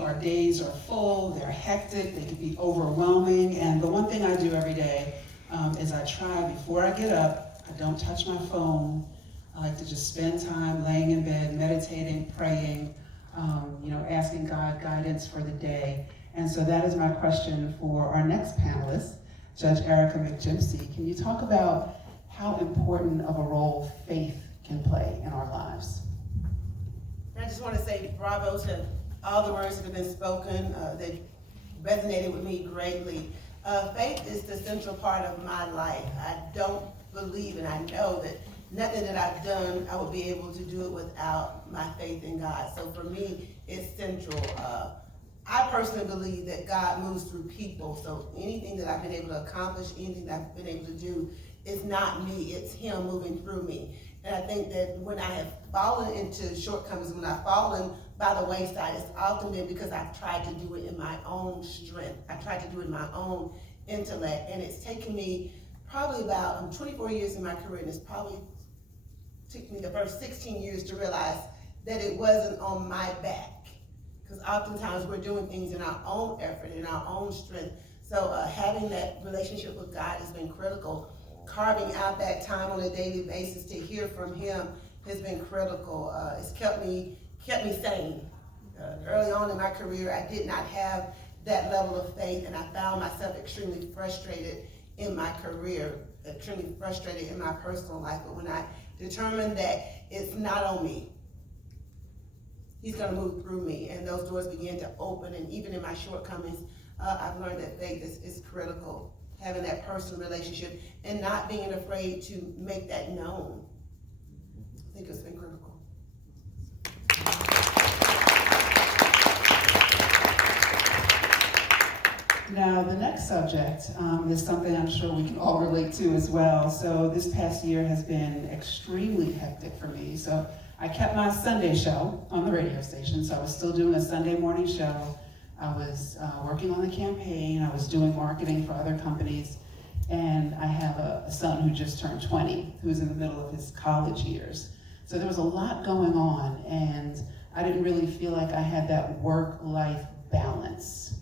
our days are full, they're hectic, they can be overwhelming, and the one thing I do every day is I try, before I get up, I don't touch my phone. I like to just spend time laying in bed, meditating, praying, asking God guidance for the day. And so that is my question for our next panelist, Judge Erika McJimpsey. Can you talk about how important of a role faith can play in our lives? I just want to say bravo to all the words that have been spoken. They resonated with me greatly. Faith is the central part of my life. I don't believe, and I know that nothing that I've done, I would be able to do it without my faith in God. So for me, it's central. I personally believe that God moves through people. So anything that I've been able to accomplish, anything that I've been able to do, is not me, it's Him moving through me. And I think that when I have fallen into shortcomings, when I've fallen by the wayside, it's often been because I've tried to do it in my own strength. I tried to do it in my own intellect. And it's taken me probably about, I'm 24 years in my career, and it's probably took me the first 16 years to realize that it wasn't on my back. Because oftentimes we're doing things in our own effort, in our own strength. So having that relationship with God has been critical. Carving out that time on a daily basis to hear from Him has been critical. It's kept me sane. Early on in my career, I did not have that level of faith, and I found myself extremely frustrated in my career, extremely frustrated in my personal life. But when I determined that it's not on me, He's going to move through me, and those doors began to open. And even in my shortcomings, I've learned that faith is critical. Having that personal relationship and not being afraid to make that known. I think it's been critical. Now, the next subject is something I'm sure we can all relate to as well. So this past year has been extremely hectic for me. So I kept my Sunday show on the radio station. So I was still doing a Sunday morning show. I was working on the campaign. I was doing marketing for other companies. And I have a son who just turned 20, who's in the middle of his college years. So there was a lot going on, and I didn't really feel like I had that work-life balance.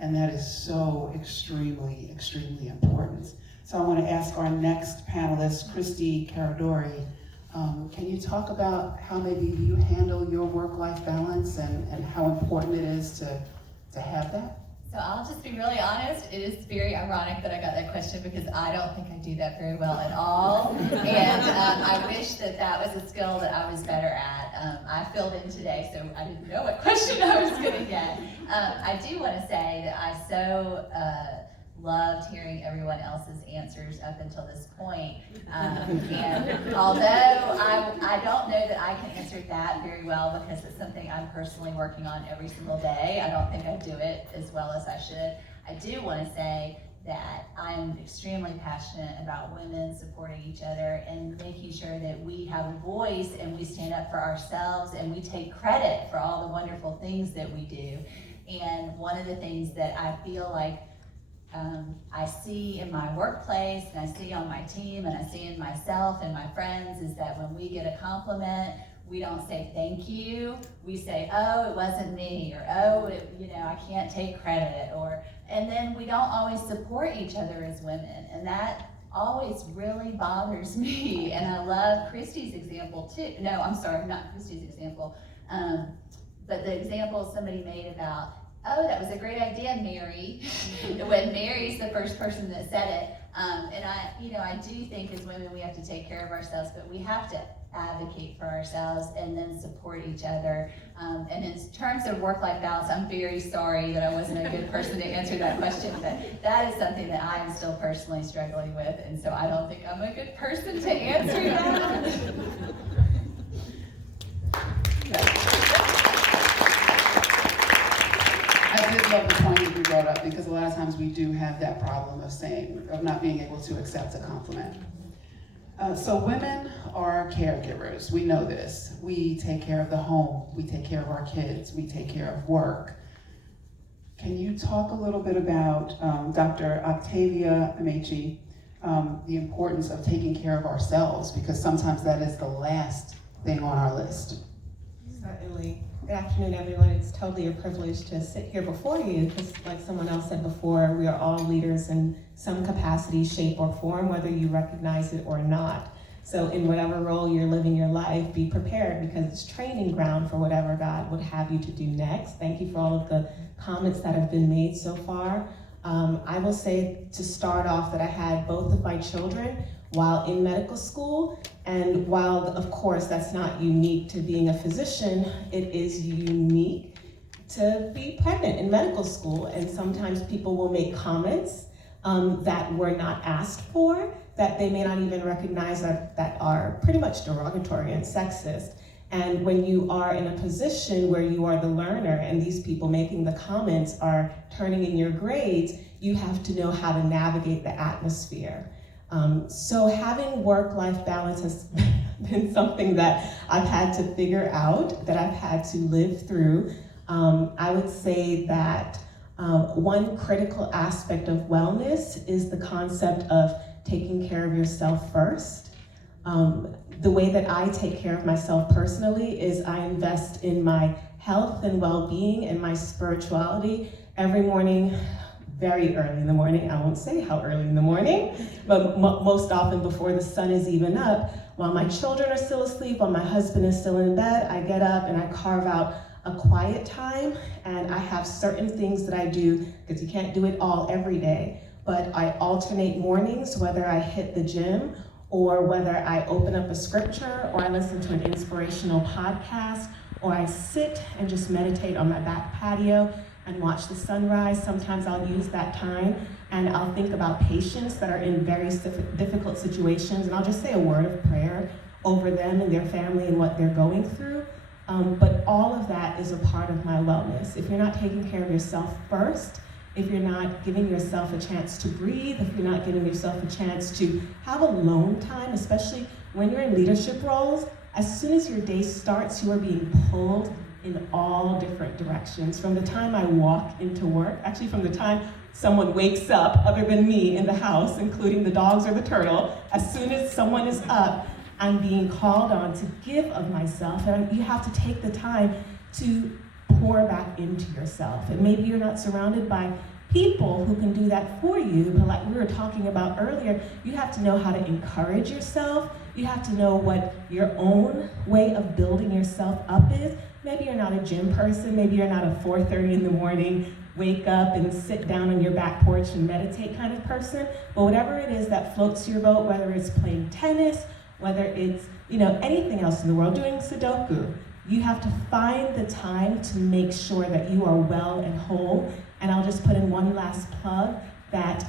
And that is so extremely, extremely important. So I want to ask our next panelist, Kristy Caradori, can you talk about how maybe you handle your work-life balance and how important it is to have that? So I'll just be really honest, it is very ironic that I got that question because I don't think I do that very well at all. And I wish that was a skill that I was better at. I filled in today, so I didn't know what question I was gonna get. I do wanna say that I so loved hearing everyone else's answers up until this point. And although I don't know that I can answer that very well because it's something I'm personally working on every single day. I don't think I do it as well as I should. I do want to say that I'm extremely passionate about women supporting each other and making sure that we have a voice and we stand up for ourselves and we take credit for all the wonderful things that we do. And one of the things that I feel like I see in my workplace, and I see on my team, and I see in myself and my friends, is that when we get a compliment, we don't say thank you. We say, oh, it wasn't me, or oh, I can't take credit, and then we don't always support each other as women, and that always really bothers me. And I love Kristy's example too. No, I'm sorry, not Kristy's example, but the example somebody made about, oh, that was a great idea, Mary, when Mary's the first person that said it. And I do think as women we have to take care of ourselves, but we have to advocate for ourselves and then support each other. And in terms of work-life balance, I'm very sorry that I wasn't a good person to answer that question, but that is something that I am still personally struggling with, and so I don't think I'm a good person to answer that. I did love the point that you brought up because a lot of times we do have that problem of not being able to accept a compliment. So women are caregivers. We know this. We take care of the home. We take care of our kids. We take care of work. Can you talk a little bit about Dr. Octavia Amaechi, the importance of taking care of ourselves, because sometimes that is the last thing on our list? Certainly. Good afternoon, everyone. It's totally a privilege to sit here before you because, like someone else said before, we are all leaders in some capacity, shape, or form, whether you recognize it or not. So in whatever role you're living your life, be prepared because it's training ground for whatever God would have you to do next. Thank you for all of the comments that have been made so far. I will say to start off that I had both of my children while in medical school, and while of course that's not unique to being a physician, it is unique to be pregnant in medical school, and sometimes people will make comments that were not asked for, that they may not even recognize that are pretty much derogatory and sexist. And when you are in a position where you are the learner and these people making the comments are turning in your grades, you have to know how to navigate the atmosphere. So having work-life balance has been something that I've had to figure out, that I've had to live through. I would say that one critical aspect of wellness is the concept of taking care of yourself first. The way that I take care of myself personally is I invest in my health and well-being and my spirituality every morning, very early in the morning. I won't say how early in the morning, but most often before the sun is even up. While my children are still asleep, while my husband is still in bed, I get up and I carve out a quiet time, and I have certain things that I do, because you can't do it all every day, but I alternate mornings, whether I hit the gym or whether I open up a scripture or I listen to an inspirational podcast or I sit and just meditate on my back patio and watch the sunrise. Sometimes I'll use that time and I'll think about patients that are in very difficult situations, and I'll just say a word of prayer over them and their family and what they're going through. But all of that is a part of my wellness. If you're not taking care of yourself first, if you're not giving yourself a chance to breathe, if you're not giving yourself a chance to have alone time, especially when you're in leadership roles, as soon as your day starts, you are being pulled in all different directions. From the time I walk into work, actually from the time someone wakes up, other than me in the house, including the dogs or the turtle, as soon as someone is up, I'm being called on to give of myself, and you have to take the time to pour back into yourself. And maybe you're not surrounded by people who can do that for you, but like we were talking about earlier, you have to know how to encourage yourself. You have to know what your own way of building yourself up is. Maybe you're not a gym person, maybe you're not a 4:30 in the morning, wake up and sit down on your back porch and meditate kind of person, but whatever it is that floats your boat, whether it's playing tennis, whether it's, anything else in the world, doing Sudoku, you have to find the time to make sure that you are well and whole. And I'll just put in one last plug that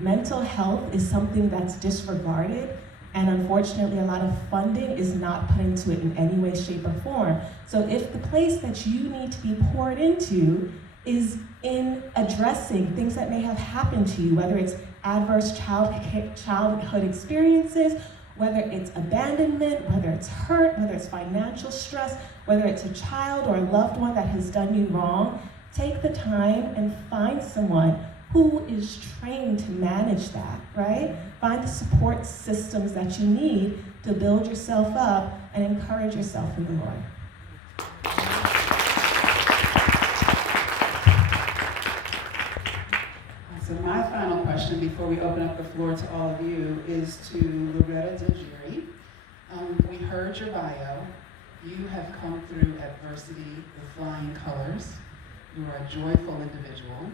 mental health is something that's disregarded, and unfortunately a lot of funding is not put into it in any way, shape, or form. So if the place that you need to be poured into is in addressing things that may have happened to you, whether it's adverse childhood experiences, whether it's abandonment, whether it's hurt, whether it's financial stress, whether it's a child or a loved one that has done you wrong, take the time and find someone who is trained to manage that, right? Find the support systems that you need to build yourself up and encourage yourself in the Lord. So my final question before we open up the floor to all of you is to Loreta Dylgeri. We heard your bio. You have come through adversity with flying colors. You are a joyful individual.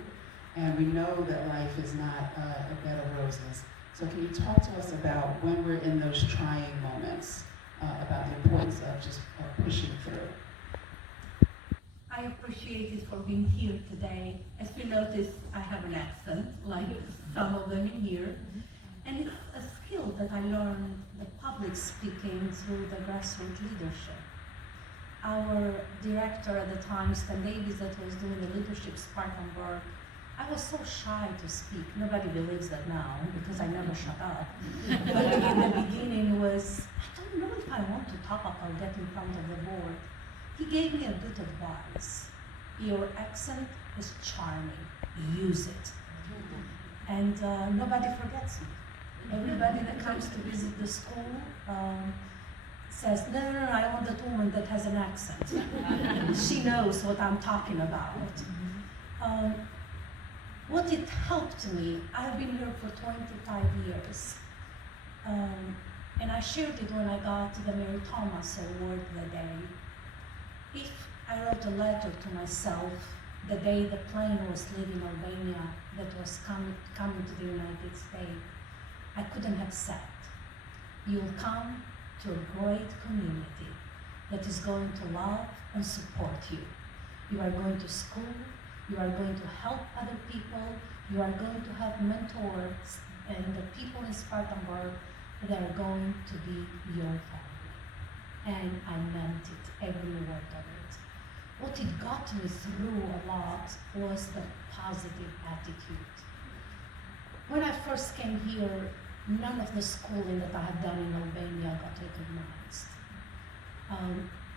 And we know that life is not a bed of roses. So can you talk to us about when we're in those trying moments, about the importance of just pushing through? I appreciate it for being here today. As you notice, I have an accent, like some of them here. And it's a skill that I learned, the public speaking, through the grassroots leadership. Our director at the time, Stan Davies, that was doing the leadership Spartanburg, I was so shy to speak. Nobody believes that now, because I never shut up. But in the beginning was, I don't know if I want to talk or get in front of the board. He gave me a good advice. Your accent is charming. Use it. And nobody forgets me. Everybody that comes to visit the school, says, no, I want that woman that has an accent. She knows what I'm talking about. What it helped me, I've been here for 25 years. And I shared it when I got the Mary Thomas Award the day. If I wrote a letter to myself the day the plane was leaving Albania that was coming to the United States, I couldn't have said, you'll come to a great community that is going to love and support you. You are going to school, you are going to help other people, you are going to have mentors, and the people in Spartanburg, they are going to be your family. And I meant it, every word of it. What it got me through a lot was the positive attitude. When I first came here, none of the schooling that I had done in Albania got recognized.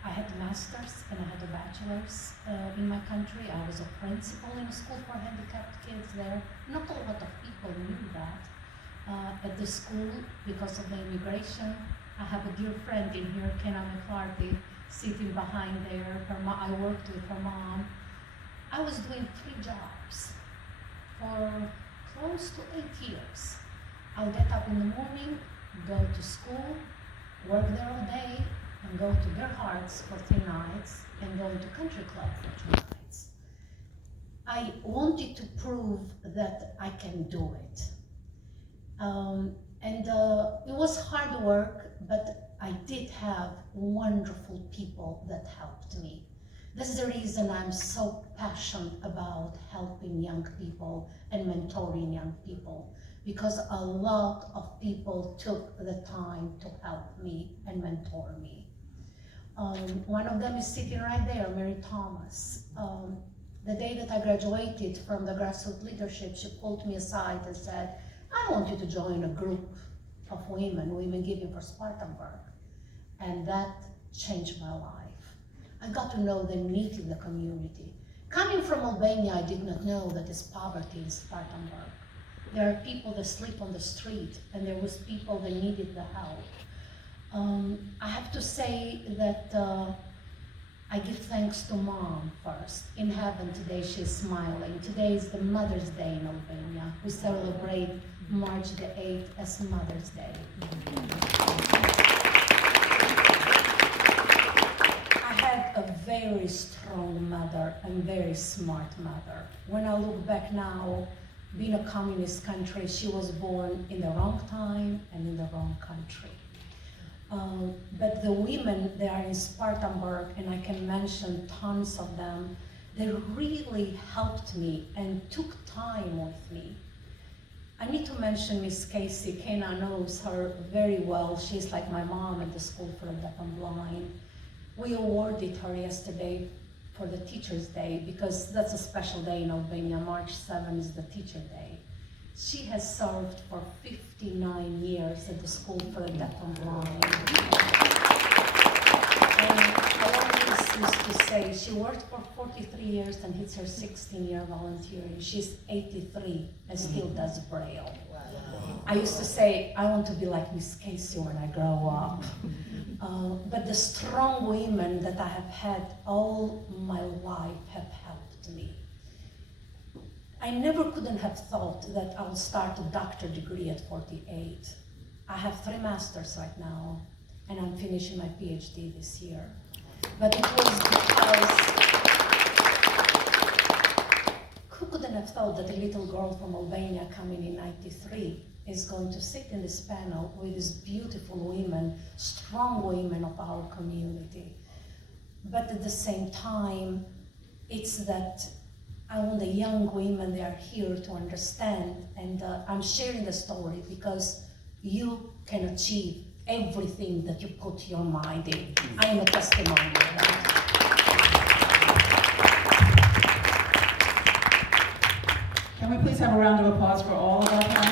I had a master's and I had a bachelor's in my country. I was a principal in a school for handicapped kids there. Not a lot of people knew that. At the school, because of the immigration, I have a dear friend in here, Kenna McCarthy, sitting behind there. I worked with her mom. I was doing 3 jobs for close to 8 years. I'll get up in the morning, go to school, work there all day, and go to their hearts for 3 nights, and go to country club for 2 nights. I wanted to prove that I can do it. It was hard work, but I did have wonderful people that helped me. This is the reason I'm so passionate about helping young people and mentoring young people, because a lot of people took the time to help me and mentor me. One of them is sitting right there, Mary Thomas. The day that I graduated from the grassroots leadership, she pulled me aside and said, I want you to join a group of women giving for Spartanburg. And that changed my life. I got to know the need in the community. Coming from Albania, I did not know that there's poverty in Spartanburg. There are people that sleep on the street, and there was people that needed the help. I have to say that I give thanks to Mom first. In heaven today, she's smiling. Today is the Mother's Day in Albania. We celebrate March the 8th as Mother's Day. I had a very strong mother and very smart mother. When I look back now, being a communist country, she was born in the wrong time and in the wrong country. But the women, they are in Spartanburg, and I can mention tons of them. They really helped me and took time with me. I need to mention Miss Casey. Kena knows her very well. She's like my mom at the School for the Deaf and Blind. We awarded her yesterday for the Teacher's Day, because that's a special day in Albania. March 7th is the Teacher Day. She has served for 59 years at the School for the Deaf and Blind. And I always used to say, she worked for 43 years and it's her 16-year volunteering. She's 83 and still does Braille. I used to say, I want to be like Miss Casey when I grow up. But the strong women that I have had all my life have helped me. I never couldn't have thought that I'll start a doctorate degree at 48. I have 3 masters right now, and I'm finishing my PhD this year. But it was because, who couldn't have thought that a little girl from Albania coming in 93 is going to sit in this panel with these beautiful women, strong women of our community. But at the same time, it's that I want the young women, they are here to understand, and I'm sharing the story because you can achieve everything that you put your mind in. I am a testimony of that. Can we please have a round of applause for all of our panelists?